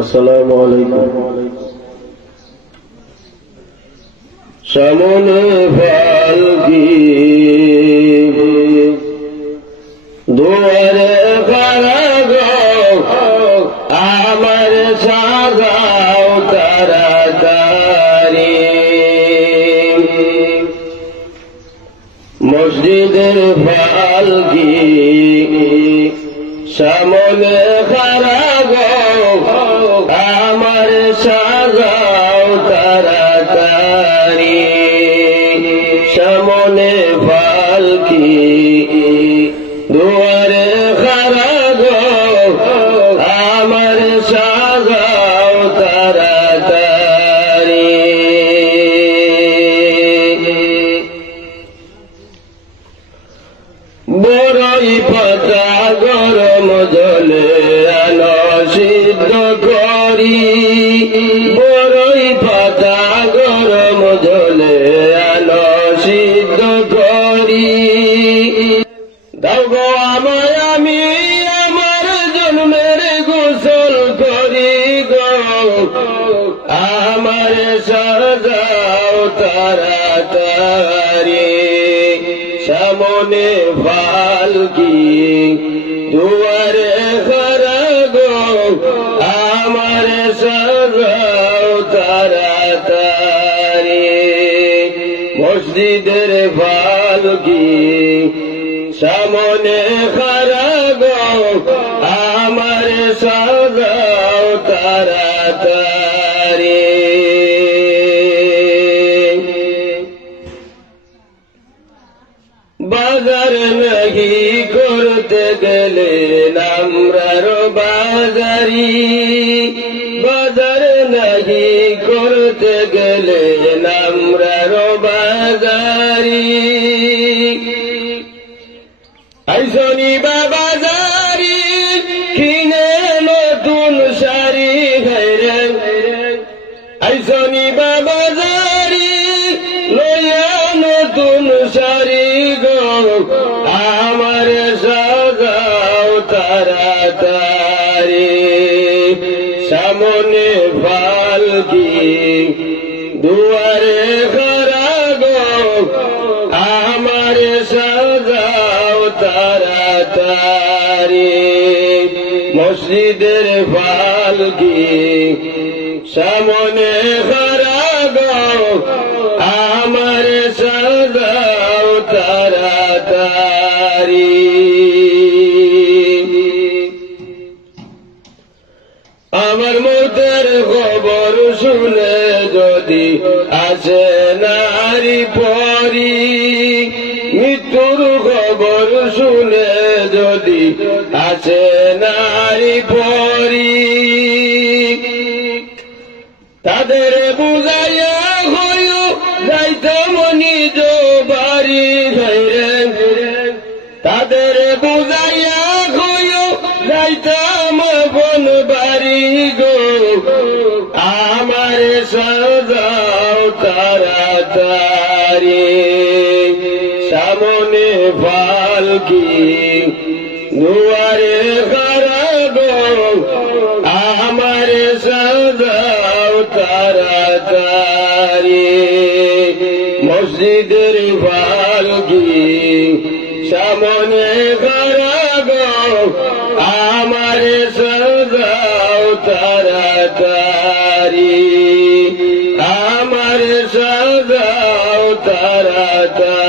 আসসালামু আলাইকুম। সামনে ফল কি দুয়ারে আমার সাজাও মসজিদের আমার সাজাও তাড়াতাড়ি। সামনে পালকি দুয়ারে খারাপ আমার সাজাও তাড়াতাড়ি। বড়ই পাতা গরম আমায় আমি আমার জন্মের গোসল করি গো। আমার সাজাও তাড়াতাড়ি। সামনে ফালকি দুয়ারে খরা গো। আমার তাড়াতাড়ি। মসজিদের ফালকি সামনে খরা গো আমার সাজাও তাড়াতাড়ি। বাজার নাহি করতে গেলে নামরার বাজারি। বাজার নাহি করতে গেলে নামরার বাজারি। আইসনি বাবাজারি কিনে নতুন শাড়ি ঘরে আইসনি বাবাজারি লইয়া নতুন শাড়ি গো। আমার সাজাও তাড়াতাড়ি। সামনে পালকি দুয়ারে খরা গো। আমার সাজাও মসজিদের পালকি সামনে খরা আমার তারা তারি আমার মতের খবর শুনে যদি আছে নারী পরি, মৃত্যুর খবর শুনে যদি আছে নারী পরি, তাদের বুঝাইয়া হইল যাইতাম নিজ বাড়ি ধরে। তাদের বুঝাইয়া হইল যাইতাম বন বাড়ি গো। আমার সাজাও তাড়াতাড়ি সামনে পালকি দুয়ারে খারাপ, আমার সাজাও তাড়াতাড়ি। মসজিদের পালকি সামনে খারাপ, আমার সাজাও তাড়াতাড়ি। আমার সাজাও তাড়াতাড়ি।